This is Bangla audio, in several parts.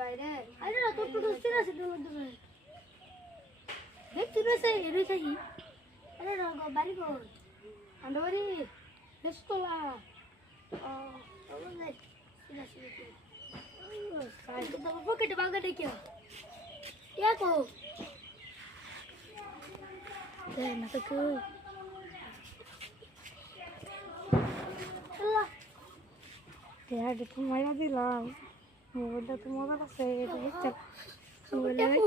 বাইরে আরে না তোর তো দোস্ত আছে তোর মধ্যে দেখ তুই রয়েছে রয়েছে কি আরে না গো বাড়ি গো আন্ডাবাড়ি দেশতলা যাই সিধা সিধা সাইকেল তো পকেটে বাঁধা দেখি কো না তো কই দেখো মায়া দিলাম মোবাইলটা তো মজার আছে এটা দেখতে মোবাইলটা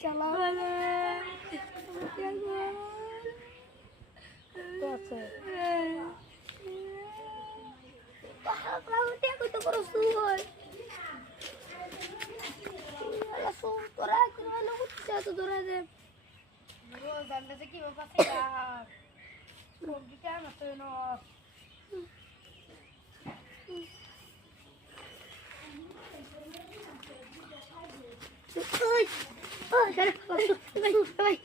চালা Oi, oi, cara, vai, vai, vai,